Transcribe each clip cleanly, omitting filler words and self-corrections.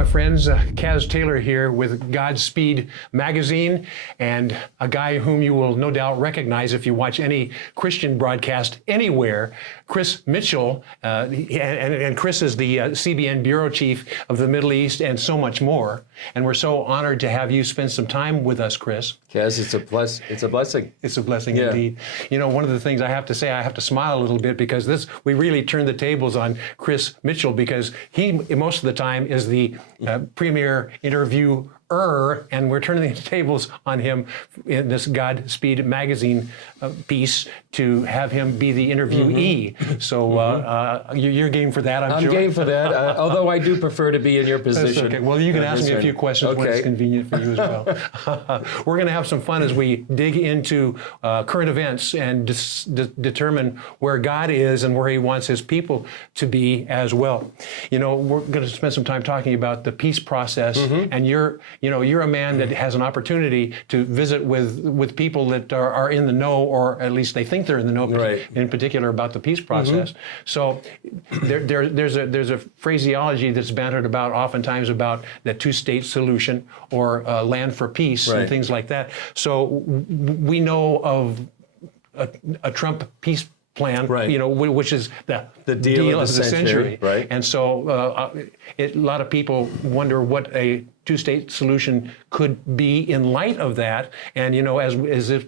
my friends. Caz Taylor here with GodSpeed Magazine, and a guy whom you will no doubt recognize if you watch any Christian broadcast anywhere, Chris Mitchell. And Chris is the CBN Bureau Chief of the Middle East and so much more. And we're so honored to have you spend some time with us, Chris. Caz, it's a blessing. It's a blessing Yeah. indeed. You know, one of the things I have to say, I have to smile a little bit because we really turned the tables on Chris Mitchell, because he, most of the time, is the premier interviewer, and we're turning the tables on him in this GodSpeed Magazine piece to have him be the interviewee. So you're game for that, I'm sure? I'm game for that, although I do prefer to be in your position. That's okay. Well, you can ask me a few questions when it's convenient for you as well. We're going to have some fun as we dig into current events and determine where God is and where He wants His people to be as well. You know, we're going to spend some time talking about the peace process, and you're a man that has an opportunity to visit with people that are in the know, or at least they think they're in the know, right, in particular about the peace process. So there's a phraseology that's bantered about oftentimes about the two-state solution or land for peace, right, and things like that. So we know of a Trump peace plan, right, you know, which is the deal of the century. Right. And so a lot of people wonder what a two-state solution could be in light of that. And, you know, as this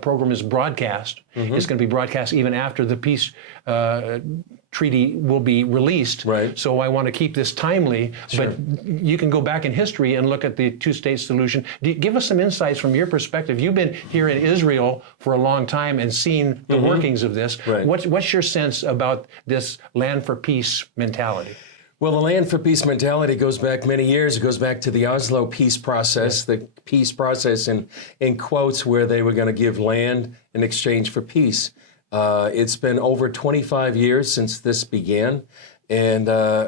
program is broadcast, it's going to be broadcast even after the peace treaty will be released. Right. So I want to keep this timely, Sure, but you can go back in history and look at the two-state solution. Give us some insights from your perspective. You've been here in Israel for a long time and seen the workings of this. Right. What's your sense about this land for peace mentality? Well, the land for peace mentality goes back many years. It goes back to the Oslo peace process, the peace process in quotes, where they were going to give land in exchange for peace. It's been over 25 years since this began. And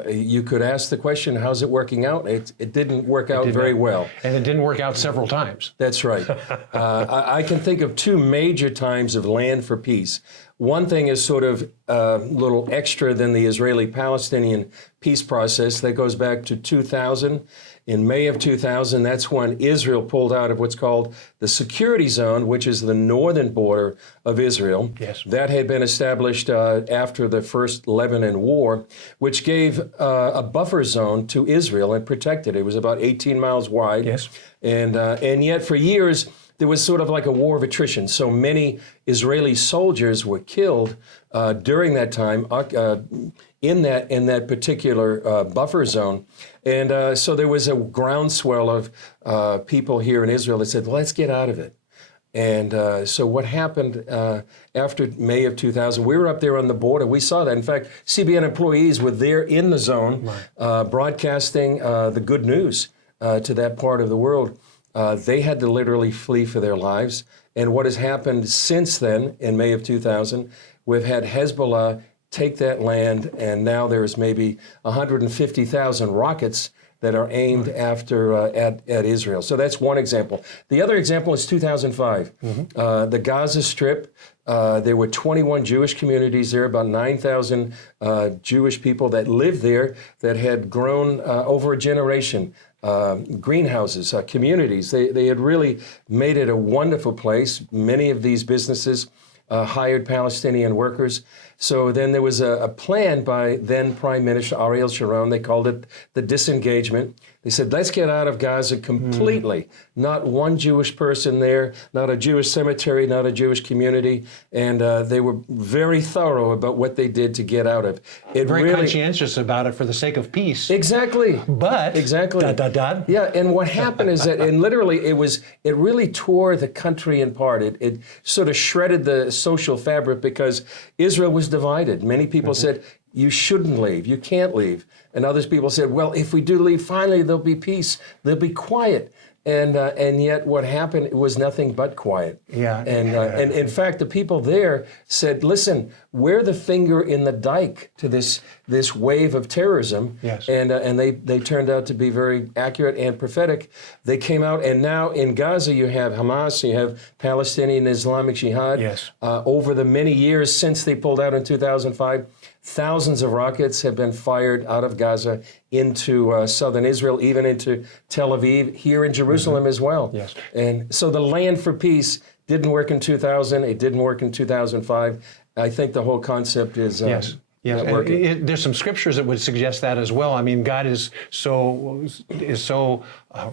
you could ask the question, how's it working out? It didn't work out very well. And it didn't work out several times. That's right. I can think of two major times of land for peace. One thing is sort of a little extra than the Israeli-Palestinian peace process. That goes back to 2000. In May of 2000, that's when Israel pulled out of what's called the security zone, which is the northern border of Israel. Yes. That had been established after the first Lebanon war, which gave a buffer zone to Israel and protected it. It was about 18 miles wide. Yes. And yet for years, there was sort of like a war of attrition. So many Israeli soldiers were killed during that time in that particular buffer zone. And so there was a groundswell of people here in Israel that said, let's get out of it. And so what happened after May of 2000, we were up there on the border. We saw that. In fact, CBN employees were there in the zone, broadcasting the good news to that part of the world. They had to literally flee for their lives. And what has happened since then, in May of 2000, we've had Hezbollah take that land, and now there's maybe 150,000 rockets that are aimed after at Israel. So that's one example. The other example is 2005. The Gaza Strip. There were 21 Jewish communities there, about 9,000 Jewish people that lived there that had grown over a generation. Greenhouses, communities. They had really made it a wonderful place. Many of these businesses hired Palestinian workers. So then there was a plan by then Prime Minister Ariel Sharon. They called it the disengagement. They said, let's get out of Gaza completely. Not one Jewish person there, not a Jewish cemetery, not a Jewish community. And they were very thorough about what they did to get out of it. Very conscientious about it for the sake of peace. Exactly. But, exactly. Yeah, and what happened is that, and literally it really tore the country apart. It sort of shredded the social fabric because Israel was divided. Many people said, you shouldn't leave, you can't leave. And others people said, well, if we do leave, finally there'll be peace, there'll be quiet. And yet what happened was nothing but quiet. Yeah. And in fact, the people there said, listen, we're the finger in the dike to this wave of terrorism. Yes. And they turned out to be very accurate and prophetic. They came out, and now in Gaza you have Hamas, you have Palestinian Islamic Jihad. Yes. Over the many years since they pulled out in 2005, Thousands of rockets have been fired out of Gaza into southern Israel, even into Tel Aviv, here in Jerusalem as well. Yes. And so the land for peace didn't work in 2000. It didn't work in 2005. I think the whole concept is Yes. Yes, not working. and there's some scriptures that would suggest that as well. I mean, God is so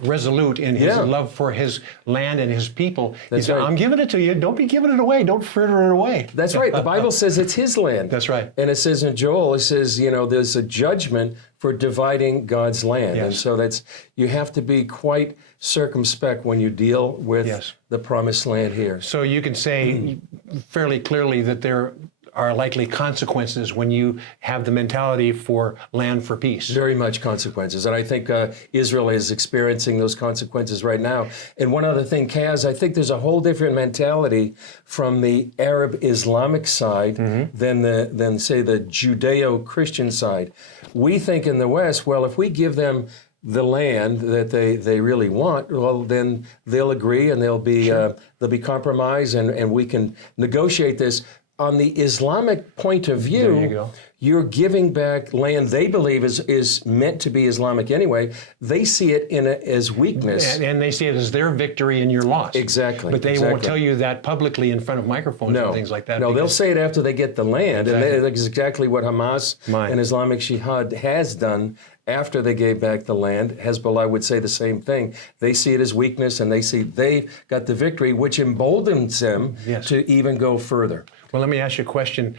resolute in His love for His land and His people. He said, right. "I'm giving it to you. Don't be giving it away. Don't fritter it away." That's right. The Bible says it's His land. That's right. And it says in Joel, it says, there's a judgment for dividing God's land. Yes. And so you have to be quite circumspect when you deal with the promised land here. So you can say fairly clearly that there are likely consequences when you have the mentality for land for peace. Very much consequences. And I think Israel is experiencing those consequences right now. And one other thing, Caz, I think there's a whole different mentality from the Arab Islamic side than say the Judeo-Christian side. We think in the West, well, if we give them the land that they really want, well, then they'll agree and there'll be compromise and we can negotiate this. On the Islamic point of view, you're giving back land they believe is meant to be Islamic anyway. They see it as weakness. And they see it as their victory and your loss. Exactly. But they won't tell you that publicly in front of microphones and things like that. No, they'll say it after they get the land. Exactly. And that's exactly what Hamas and Islamic Jihad has done after they gave back the land. Hezbollah would say the same thing. They see it as weakness and they see they got the victory, which emboldens them to even go further. Well, let me ask you a question.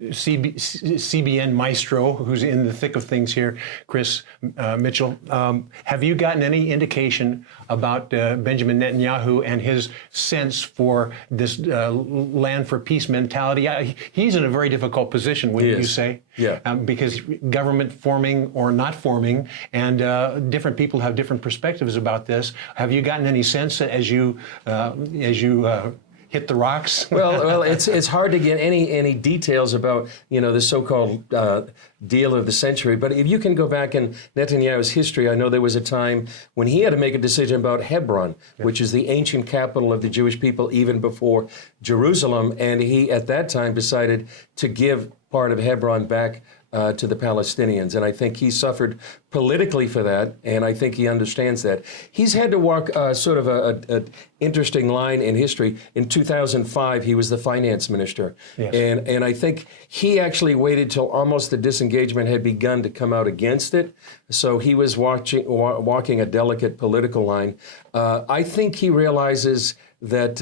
CBN maestro, who's in the thick of things here, Chris Mitchell, have you gotten any indication about Benjamin Netanyahu and his sense for this land for peace mentality? He's in a very difficult position, wouldn't you say? Yeah. Because government forming or not forming, and different people have different perspectives about this. Have you gotten any sense as you hit the rocks? well, it's hard to get any details about the so-called deal of the century. But if you can go back in Netanyahu's history, I know there was a time when he had to make a decision about Hebron, which is the ancient capital of the Jewish people, even before Jerusalem, and he at that time decided to give part of Hebron back to the Palestinians. And I think he suffered politically for that, and I think he understands that. He's had to walk sort of an interesting line in history. In 2005, he was the finance minister. Yes. And I think he actually waited till almost the disengagement had begun to come out against it. So he was walking a delicate political line. I think he realizes that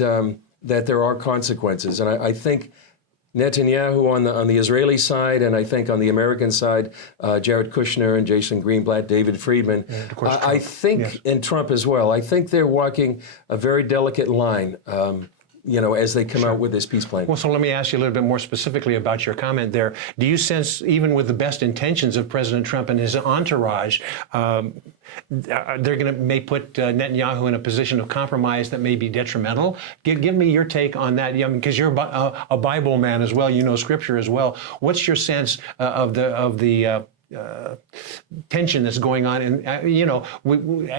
there are consequences. And I think Netanyahu on the Israeli side, and I think on the American side, Jared Kushner and Jason Greenblatt, David Friedman, I think, and Trump as well, I think they're walking a very delicate line, as they come out with this peace plan. Well, so let me ask you a little bit more specifically about your comment there. Do you sense, even with the best intentions of President Trump and his entourage, may put Netanyahu in a position of compromise that may be detrimental? Give me your take on that, because you're a Bible man as well. You know Scripture as well. What's your sense of the tension that's going on? And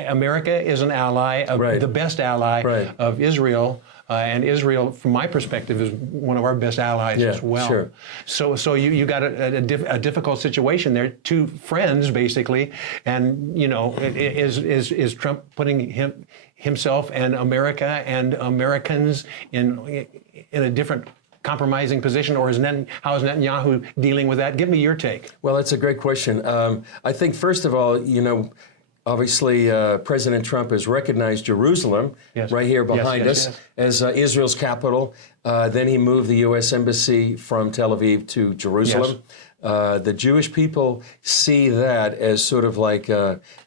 America is an ally, the best ally of Israel. And Israel, from my perspective, is one of our best allies as well. Sure. So you got a difficult situation there. Two friends, basically, and is Trump putting himself and America and Americans in a different compromising position, or how is Netanyahu dealing with that? Give me your take. Well, that's a great question. I think first of all, obviously, President Trump has recognized Jerusalem right here behind us as Israel's capital. Then he moved the U.S. Embassy from Tel Aviv to Jerusalem. The Jewish people see that as sort of like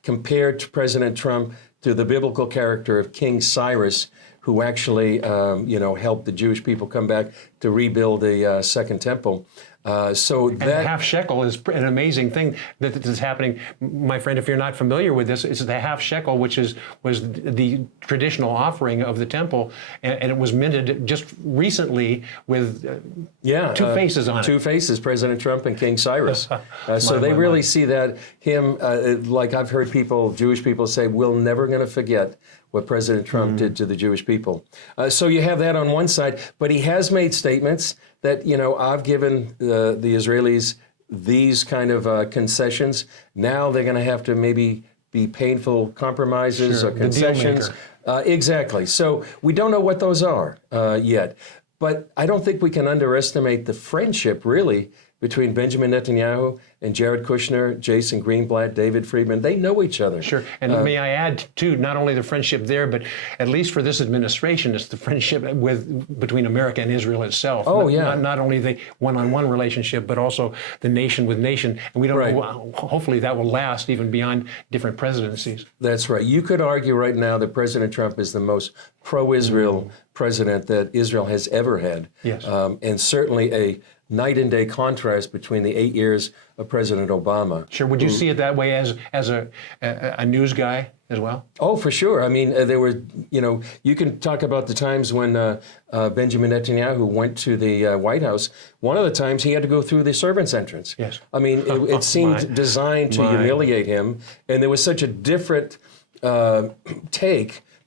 compared to President Trump to the biblical character of King Cyrus, who actually, helped the Jewish people come back to rebuild the Second Temple. And the half shekel is an amazing thing that is happening. My friend, if you're not familiar with this, it's the half shekel, which was the traditional offering of the temple, and it was minted just recently with two faces on it. Two faces, President Trump and King Cyrus. So they really see that like I've heard Jewish people say, we're never going to forget what President Trump did to the Jewish people. So you have that on one side, but he has made statements that, I've given the Israelis these kind of concessions. Now they're going to have to maybe be painful compromises Sure, or concessions. the deal maker. Exactly. So we don't know what those are yet. But I don't think we can underestimate the friendship, really, between Benjamin Netanyahu and Jared Kushner, Jason Greenblatt, David Friedman. They know each other. Sure. And may I add, too, not only the friendship there, but at least for this administration, it's the friendship between America and Israel itself. Oh, yeah. Not only the one-on-one relationship, but also the nation with nation. And we don't know, hopefully that will last even beyond different presidencies. That's right. You could argue right now that President Trump is the most pro-Israel president that Israel has ever had. Yes. And certainly a night and day contrast between the 8 years of President Obama. Sure. Would you see it that way as a news guy as well? Oh, for sure. I mean, there were, you can talk about the times when Benjamin Netanyahu went to the White House. One of the times he had to go through the servant's entrance. Yes. I mean, it seemed designed to humiliate him. And there was such a different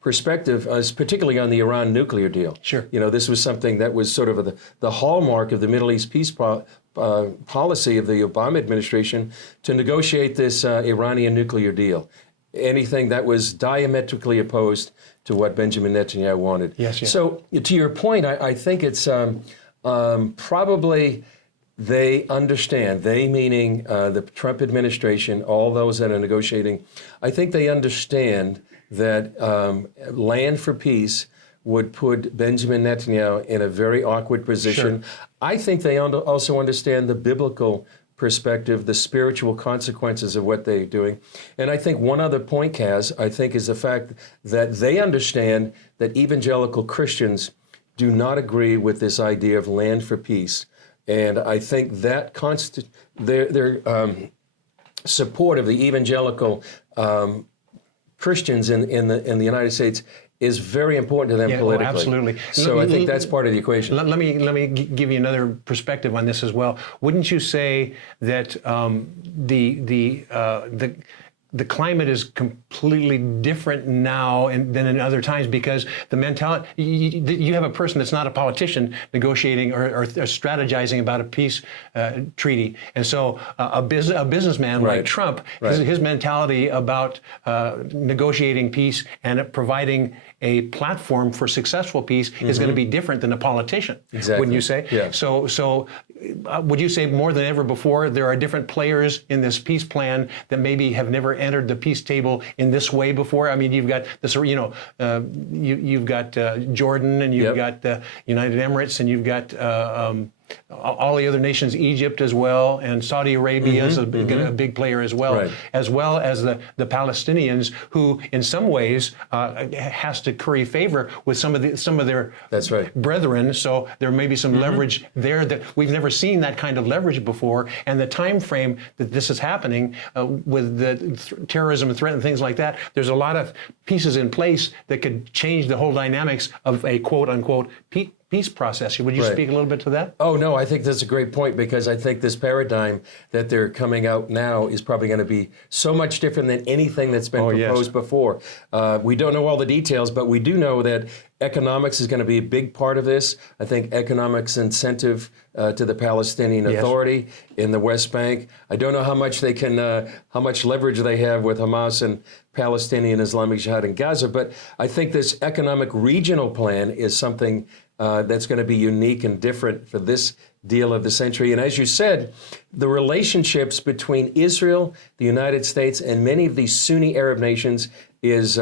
perspective, particularly on the Iran nuclear deal. Sure. This was something that was sort of the hallmark of the Middle East peace policy of the Obama administration to negotiate this Iranian nuclear deal. Anything that was diametrically opposed to what Benjamin Netanyahu wanted. Yes, yes. So to your point, I think it's probably they understand, they meaning the Trump administration, all those that are negotiating, I think they understand that land for peace would put Benjamin Netanyahu in a very awkward position. Sure. I think they also understand the biblical perspective, the spiritual consequences of what they're doing. And I think one other point, Caz, I think is the fact that they understand that evangelical Christians do not agree with this idea of land for peace. And I think that their support of the evangelical Christians in the United States is very important to them politically. Oh, absolutely. So I think that's part of the equation. Let me give you another perspective on this as well. Wouldn't you say that the climate is completely different now than in other times, because the mentality, you have a person that's not a politician negotiating or strategizing about a peace treaty. And so a businessman like Trump, his mentality about negotiating peace and providing a platform for successful peace is going to be different than a politician. Exactly. Wouldn't you say? Yeah. So would you say more than ever before there are different players in this peace plan that maybe have never entered the peace table in this way before? I mean, you've got this, you've got Jordan, and you've got the United Emirates, and you've got all the other nations, Egypt as well, and Saudi Arabia is a big player as well, as well as the Palestinians, who in some ways has to curry favor with some of their brethren. So there may be some leverage there that we've never seen that kind of leverage before, and the time frame that this is happening with the terrorism threat and things like that. There's a lot of pieces in place that could change the whole dynamics of a quote unquote peace process. Would you speak a little bit to that? Oh, no, I think that's a great point, because I think this paradigm that they're coming out now is probably going to be so much different than anything that's been proposed before. We don't know all the details, but we do know that economics is going to be a big part of this. I think economics incentive to the Palestinian Authority in the West Bank. I don't know how much they can, how much leverage they have with Hamas and Palestinian Islamic Jihad in Gaza, but I think this economic regional plan is something that's going to be unique and different for this deal of the century. And as you said, the relationships between Israel, the United States, and many of these Sunni Arab nations is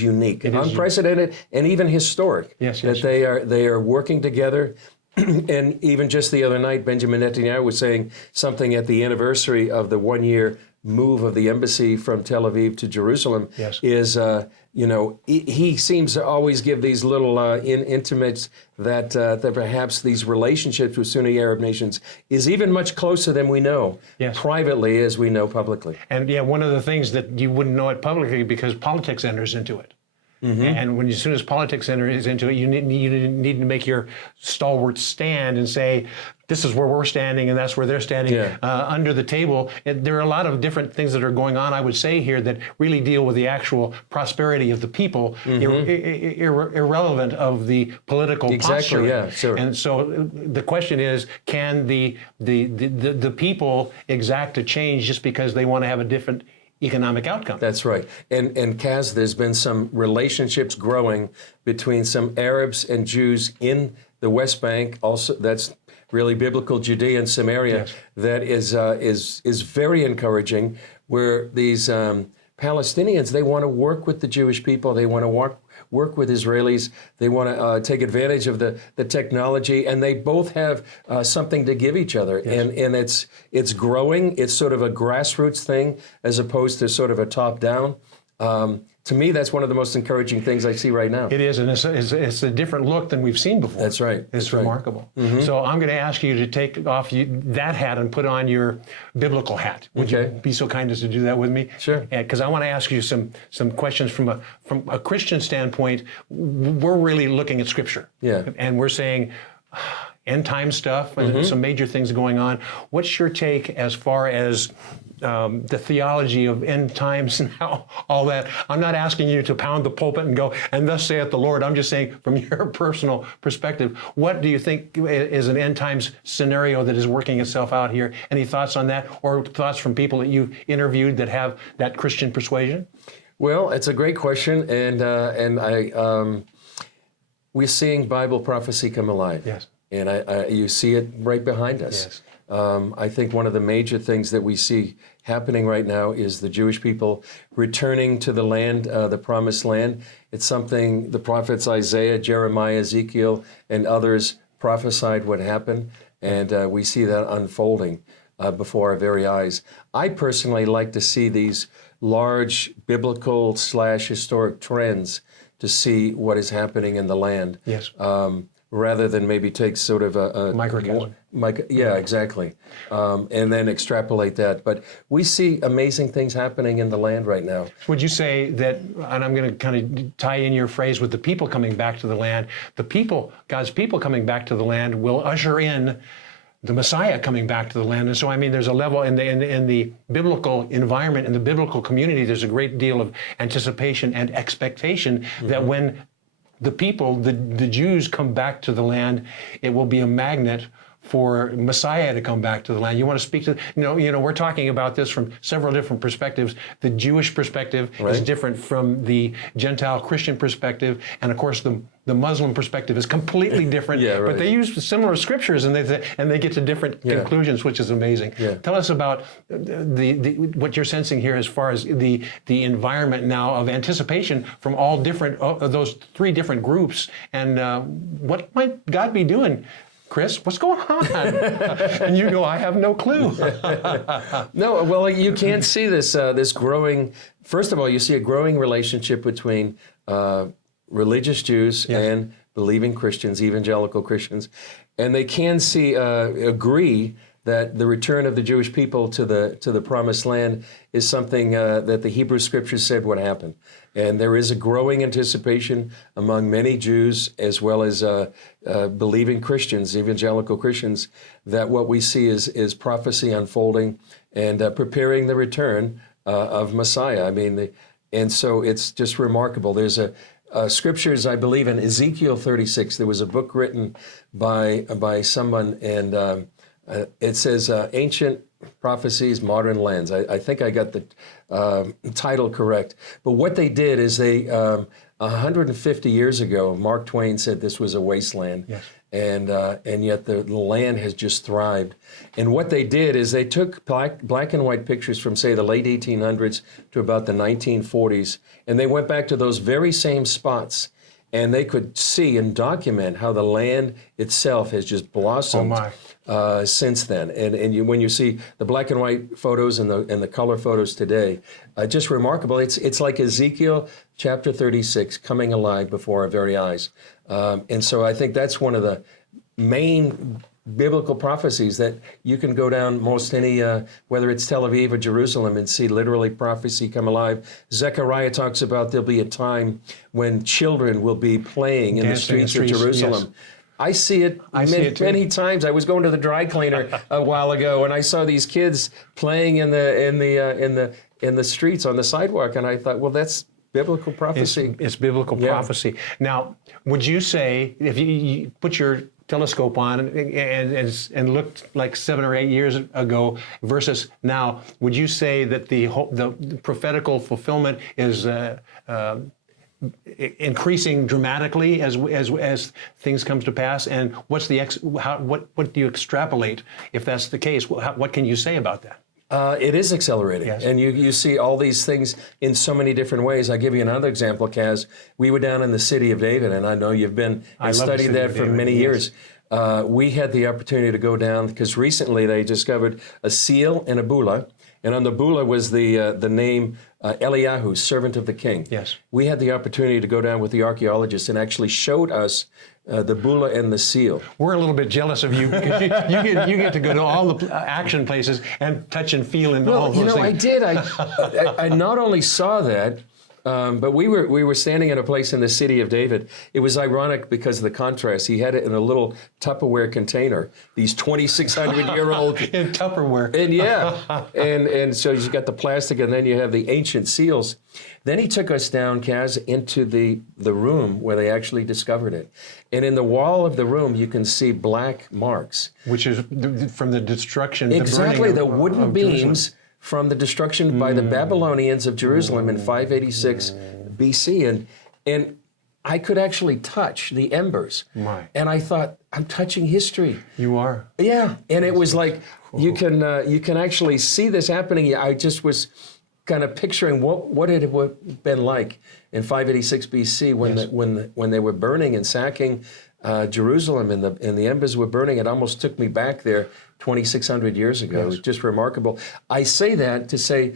unique, unprecedented, and even historic. They are working together. And even just the other night, Benjamin Netanyahu was saying something at the anniversary of the 1 year move of the embassy from Tel Aviv to Jerusalem. Is he seems to always give these little intimates that perhaps these relationships with Sunni Arab nations is even much closer than we know privately as we know publicly. And one of the things that you wouldn't know it publicly because politics enters into it. And when as soon as politics enters into it, you need to make your stalwart stand and say, this is where we're standing and that's where they're standing under the table. There are a lot of different things that are going on, I would say here, that really deal with the actual prosperity of the people, irrelevant of the political posturing. Yeah, sure. And so the question is, can the people exact a change just because they want to have a different economic outcome? That's right. And Caz, there's been some relationships growing between some Arabs and Jews in the West Bank. Also, that's really biblical Judea and Samaria. Yes. That is very encouraging. Where these Palestinians, they want to work with the Jewish people. They want to work with Israelis. They want to take advantage of the technology, and they both have something to give each other. Yes. And it's growing. It's sort of a grassroots thing as opposed to sort of a top-down. To me, that's one of the most encouraging things I see right now. It is, and it's a different look than we've seen before. That's right. It's remarkable. So I'm going to ask you to take off that hat and put on your biblical hat. Would you be so kind as to do that with me? Sure. Because I want to ask you some questions from a Christian standpoint. We're really looking at Scripture. Yeah. And we're saying end time stuff and some major things going on. What's your take as far as the theology of end times and all that? I'm not asking you to pound the pulpit and go, and thus saith the Lord. I'm just saying from your personal perspective, what do you think is an end times scenario that is working itself out here? Any thoughts on that, or thoughts from people that you've interviewed that have that Christian persuasion? Well, it's a great question, and we're seeing Bible prophecy come alive. Yes. And you see it right behind us. Yes. I think one of the major things that we see happening right now is the Jewish people returning to the land, the promised land. It's something the prophets Isaiah, Jeremiah, Ezekiel, and others prophesied would happen, and we see that unfolding before our very eyes. I personally like to see these large biblical / historic trends to see what is happening in the land. Yes. Rather than maybe take sort of a Microcosm. Yeah, exactly. And then extrapolate that. But we see amazing things happening in the land right now. Would you say that, and I'm going to kind of tie in your phrase with the people coming back to the land, the people, God's people coming back to the land will usher in the Messiah coming back to the land. And so, I mean, there's a level in the biblical environment, in the biblical community, there's a great deal of anticipation and expectation that when the people, the Jews, come back to the land, it will be a magnet for Messiah to come back to the land. You want to speak to, we're talking about this from several different perspectives. The Jewish perspective is different from the Gentile Christian perspective, and of course the Muslim perspective is completely different. But they use similar scriptures, and they get to different conclusions, which is amazing. Tell us about what you're sensing here as far as the environment now of anticipation from all different of those three different groups, and what might God be doing? Chris, what's going on? And you go, I have no clue. No, well, you can't see this growing. First of all, you see a growing relationship between religious Jews and believing Christians, evangelical Christians, and they can agree that the return of the Jewish people to the promised land is something that the Hebrew Scriptures said would happen. And there is a growing anticipation among many Jews as well as believing Christians, evangelical Christians, that what we see is prophecy unfolding and preparing the return of Messiah. I mean, and so it's just remarkable. There's scriptures, I believe, in Ezekiel 36. There was a book written by someone, and it says Ancient Prophecies, Modern Lands. I think I got the title correct. But what they did is 150 years ago, Mark Twain said this was a wasteland. Yes. And yet the land has just thrived. And what they did is they took black and white pictures from, say, the late 1800s to about the 1940s, and they went back to those very same spots, and they could see and document how the land itself has just blossomed since then. And when you see the black and white photos and the color photos today, just remarkable. It's like Ezekiel chapter 36 coming alive before our very eyes. And so I think that's one of the main biblical prophecies that you can go down most any, whether it's Tel Aviv or Jerusalem, and see literally prophecy come alive. Zechariah talks about there'll be a time when children will be playing in the streets of Jerusalem. Yes. I see it many times. I was going to the dry cleaner a while ago, and I saw these kids playing in the streets on the sidewalk, and I thought, well, that's biblical prophecy. It's biblical prophecy. Now, would you say, if you put your telescope on and looked like 7 or 8 years ago versus now, would you say that the prophetical fulfillment is increasing dramatically as things come to pass? And what's what do you extrapolate if that's the case? What can you say about that? It is accelerating, yes. And you see all these things in so many different ways. I'll give you another example, Caz. We were down in the city of David, and I know you've been and studied that for many years. We had the opportunity to go down because recently they discovered a seal and a bulla, and on the bulla was the name Eliyahu, servant of the king. Yes. We had the opportunity to go down with the archaeologists and actually showed us the bulla and the seal. We're a little bit jealous of you because you get to go to all the action places and touch and feel and all those things. I did. I not only saw that, but we were standing in a place in the city of David. It was ironic because of the contrast. He had it in a little Tupperware container. These 2,600-year-old in Tupperware. And and so you got the plastic, and then you have the ancient seals. Then he took us down, Caz, into the room where they actually discovered it. And in the wall of the room, you can see black marks. Which is from the destruction, exactly, the burning the wooden beams from the destruction by the Babylonians of Jerusalem in 586 BC. And I could actually touch the embers. And I thought, I'm touching history. You are. Yeah, and it was like, you can actually see this happening. I just was kind of picturing what it would have been like in 586 BC when they were burning and sacking Jerusalem and the embers were burning. It almost took me back there 2,600 years ago. It was just remarkable. I say that to say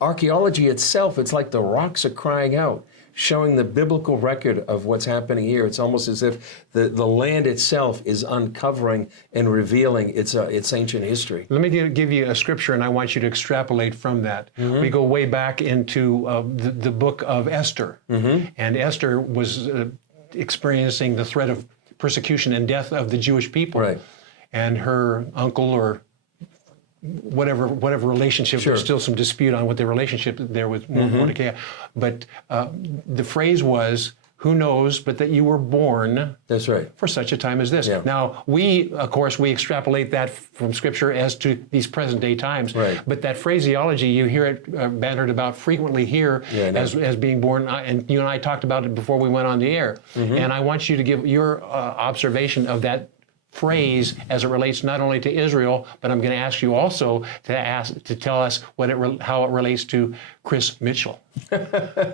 archaeology itself, it's like the rocks are crying out, showing the biblical record of what's happening here. It's almost as if the land itself is uncovering and revealing its ancient history. Let me give you a scripture, and I want you to extrapolate from that. We go way back into the book of Esther, and Esther was experiencing the threat of persecution and death of the Jewish people. Right. And her uncle or whatever relationship, there's still some dispute on what the relationship there with Mordecai. But the phrase was, who knows, but that you were born That's right. for such a time as this. Yeah. Now, of course, we extrapolate that from Scripture as to these present day times. Right. But that phraseology, you hear it bantered about frequently here as being born, and you and I talked about it before we went on the air. And I want you to give your observation of that phrase as it relates not only to Israel, but I'm going to ask you also to tell us how it relates to Chris Mitchell.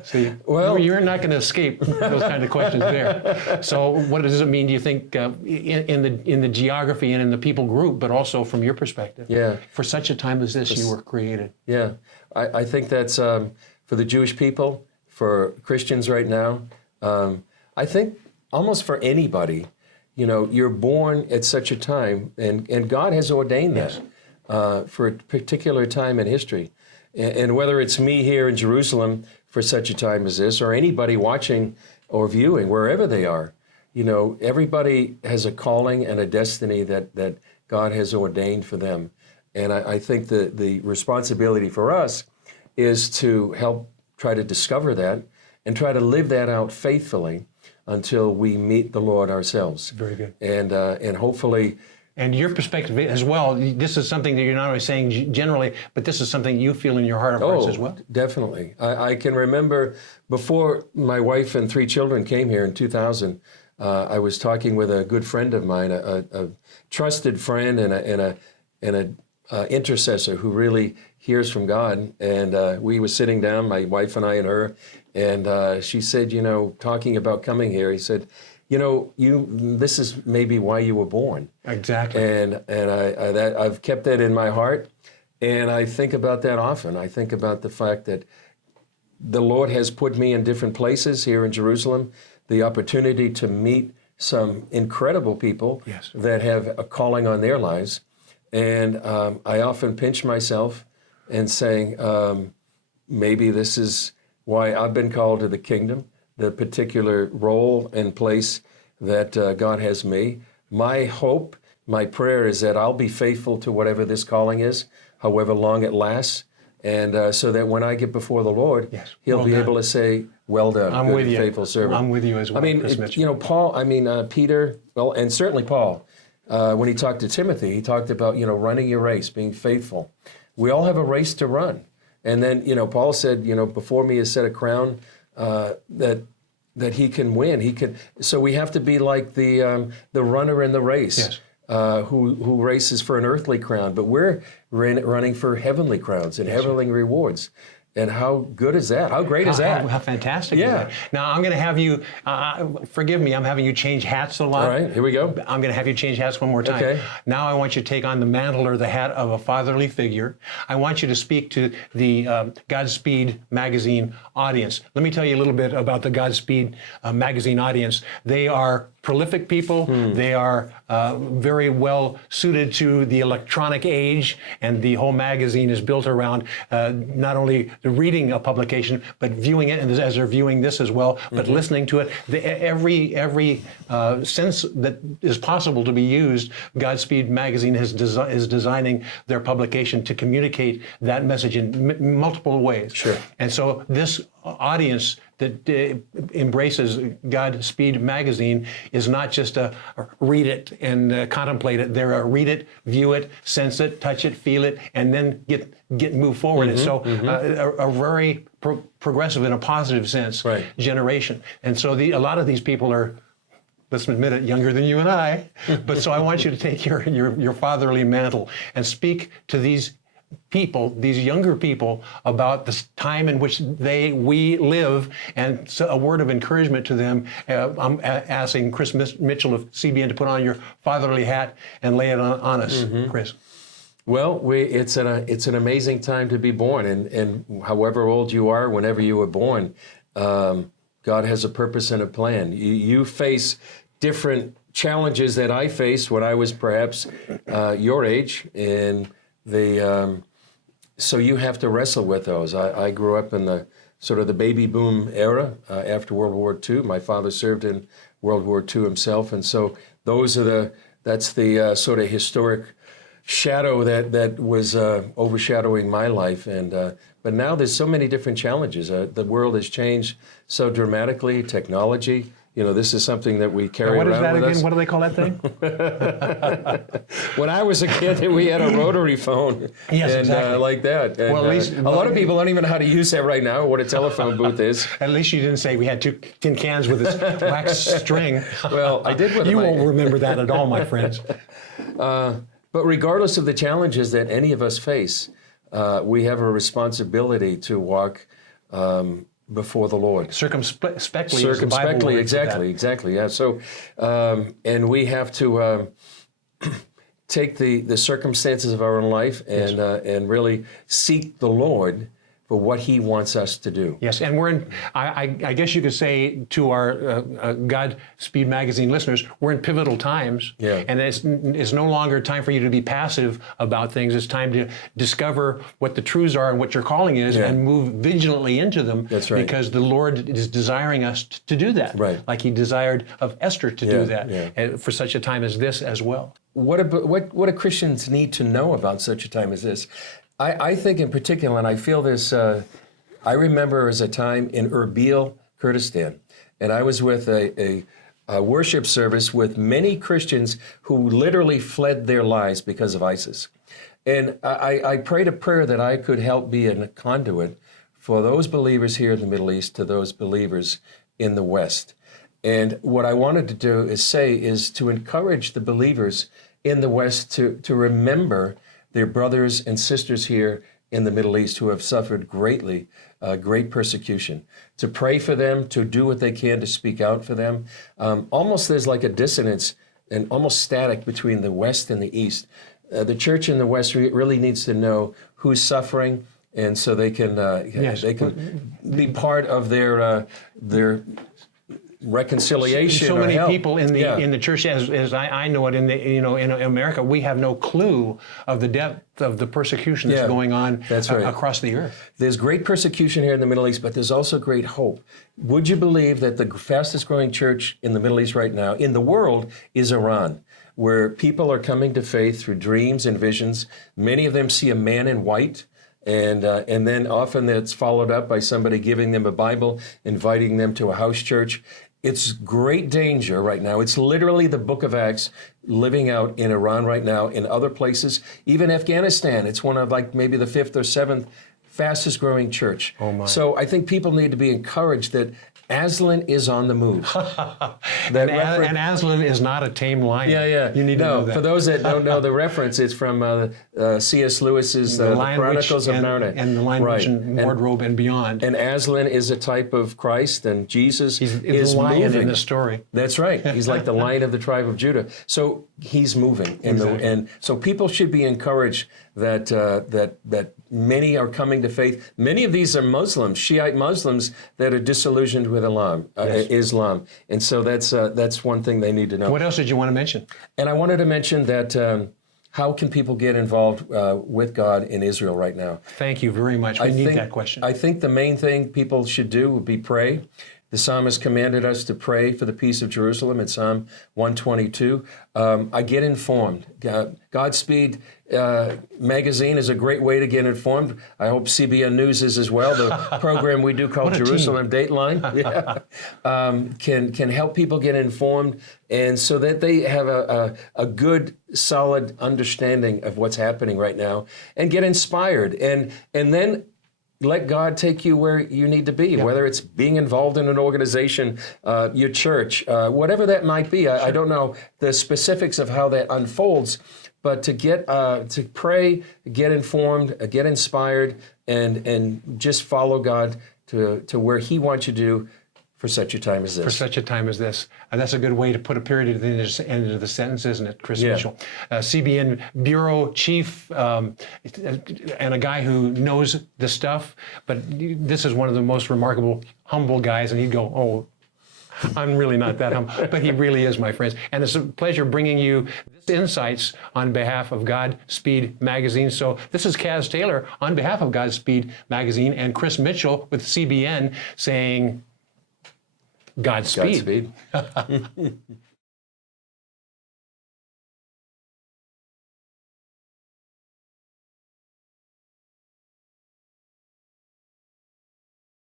See, well, you're not going to escape those kind of questions there. So, what does it mean? Do you think in the geography and in the people group, but also from your perspective? Yeah. For such a time as this, you were created. Yeah, I think that's for the Jewish people, for Christians right now. I think almost for anybody. You know, you're born at such a time, and God has ordained that for a particular time in history. And whether it's me here in Jerusalem for such a time as this, or anybody watching or viewing, wherever they are, you know, everybody has a calling and a destiny that God has ordained for them. And I think the responsibility for us is to help try to discover that and try to live that out faithfully until we meet the Lord ourselves. Very good. And hopefully... And your perspective as well, this is something that you're not only saying generally, but this is something you feel in your heart of hearts as well. Definitely. I can remember before my wife and 3 children came here in 2000, I was talking with a good friend of mine, a trusted friend and an intercessor who really hears from God. And we were sitting down, my wife and I and her, and she said, you know, talking about coming here, he said, you know, this is maybe why you were born. Exactly. And I've kept that in my heart, and I think about that often. I think about the fact that the Lord has put me in different places here in Jerusalem, the opportunity to meet some incredible people Yes. that have a calling on their lives. And I often pinch myself and saying, maybe this is why I've been called to the kingdom, the particular role and place that God has me. My hope, my prayer is that I'll be faithful to whatever this calling is, however long it lasts, and so that when I get before the Lord, Yes. He'll Well be done. able to say, "Well done, I'm good with and you. faithful servant." I'm with you as well, I mean, Chris Mitchell. Peter, well, and certainly Paul, when he talked to Timothy, he talked about, running your race, being faithful. We all have a race to run. And then, Paul said, before me is set a crown that he can win. So we have to be like the runner in the race. Yes. Who races for an earthly crown, but we're running for heavenly crowns and heavenly rewards. And how good is that? How great is that? How fantastic Yeah. is that? Now, I'm going to have you, forgive me, I'm having you change hats a lot. All right, here we go. I'm going to have you change hats one more time. Okay. Now I want you to take on the mantle or the hat of a fatherly figure. I want you to speak to the GodSpeed Magazine audience. Let me tell you a little bit about the GodSpeed Magazine audience. They are prolific people. They are very well suited to the electronic age, and the whole magazine is built around not only the reading a publication, but viewing it, and as they're viewing this as well, but listening to it. Every sense that is possible to be used, GodSpeed Magazine is designing their publication to communicate that message in multiple ways. Sure. And so this audience that embraces GodSpeed Magazine is not just a read it and contemplate it. They're a read it, view it, sense it, touch it, feel it, and then move forward. And so a very progressive, in a positive sense, Right. generation. And so a lot of these people are, let's admit it, younger than you and I. But so I want you to take your fatherly mantle and speak to these people, these younger people, about the time in which we live, and so a word of encouragement to them. I'm asking Chris Mitchell of CBN to put on your fatherly hat and lay it on us, Chris. Well, it's an amazing time to be born, and however old you are, whenever you were born, God has a purpose and a plan. You face different challenges that I faced when I was perhaps your age, and so you have to wrestle with those. I grew up in the sort of the baby boom era after World War II. My father served in World War II himself, and so that's the sort of historic shadow that was overshadowing my life. And but now there's so many different challenges. The world has changed so dramatically. Technology. This is something that we carry around with us. What is that again? What do they call that thing? When I was a kid, we had a rotary phone. Yes, and, exactly. like that. And, Well, at least a lot of people don't even know how to use that right now, what a telephone booth is. At least you didn't say we had 2 tin cans with this wax string. Well, I did with You my... won't remember that at all, my friends. But regardless of the challenges that any of us face, we have a responsibility to walk before the Lord. Circumspectly, is the Bible word for that. exactly. Yeah. So, and we have to take the circumstances of our own life and really seek the Lord for what He wants us to do. Yes, and we're in, I guess you could say to our GodSpeed Magazine listeners, we're in pivotal times. Yeah. And it's no longer time for you to be passive about things. It's time to discover what the truths are and what your calling is, and move vigilantly into them. That's right. Because the Lord is desiring us to do that. Right. Like He desired of Esther to do that, yeah. and for such a time as this as well. What do Christians need to know about such a time as this? I think in particular, and I feel this, I remember as a time in Erbil, Kurdistan, and I was with a worship service with many Christians who literally fled their lives because of ISIS. And I prayed a prayer that I could help be a conduit for those believers here in the Middle East to those believers in the West. And what I wanted to do is to encourage the believers in the West to remember their brothers and sisters here in the Middle East who have suffered greatly, great persecution, to pray for them, to do what they can to speak out for them. Almost there's like a dissonance and almost static between the West and the East. The church in the West really needs to know who's suffering, and so they can be part of their reconciliation. So or many help. people in the Yeah. in the church, as I know it, in America, we have no clue of the depth of the persecution that's Yeah, going on that's right. across the earth. There's great persecution here in the Middle East, but there's also great hope. Would you believe that the fastest growing church in the Middle East right now, in the world, is Iran, where people are coming to faith through dreams and visions. Many of them see a man in white, and then often that's followed up by somebody giving them a Bible, inviting them to a house church. It's great danger right now. It's literally the book of Acts living out in Iran right now, in other places, even Afghanistan. It's one of like maybe the 5th or 7th fastest growing church. Oh my. So I think people need to be encouraged that Aslan is on the move. And Aslan is not a tame lion. Yeah. You need to know that. For those that don't know the reference, it's from C.S. Lewis's The Chronicles of Narnia. And the Lion, right. Witch, and Wardrobe and Beyond. And Aslan is a type of Christ, and Jesus He's is the lion moving. in the story. That's right. He's like the lion of the tribe of Judah. So he's moving, and so people should be encouraged that that many are coming to faith. Many of these are Muslims, Shiite Muslims, that are disillusioned with Islam, and so that's one thing they need to know. What else did you want to mention? And I wanted to mention that how can people get involved with God in Israel right now? Thank you very much. We need that question. I think the main thing people should do would be pray. The psalmist commanded us to pray for the peace of Jerusalem in Psalm 122. I get informed. GodSpeed Magazine is a great way to get informed. I hope CBN News is as well. The program we do called Jerusalem Dateline can help people get informed, and so that they have a good, solid understanding of what's happening right now, and get inspired, and then let God take you where you need to be, whether it's being involved in an organization, your church, whatever that might be. I don't know the specifics of how that unfolds, but to get to pray, get informed, get inspired, and just follow God to where He wants you to do for such a time as this. For such a time as this. That's a good way to put a period at the end of the sentence, isn't it, Chris Mitchell? CBN Bureau Chief and a guy who knows the stuff, but this is one of the most remarkable, humble guys, and he'd go, oh, I'm really not that humble, but he really is, my friends. And it's a pleasure bringing you this insights on behalf of GodSpeed Magazine. So this is Caz Taylor on behalf of GodSpeed Magazine and Chris Mitchell with CBN saying, Godspeed. Godspeed.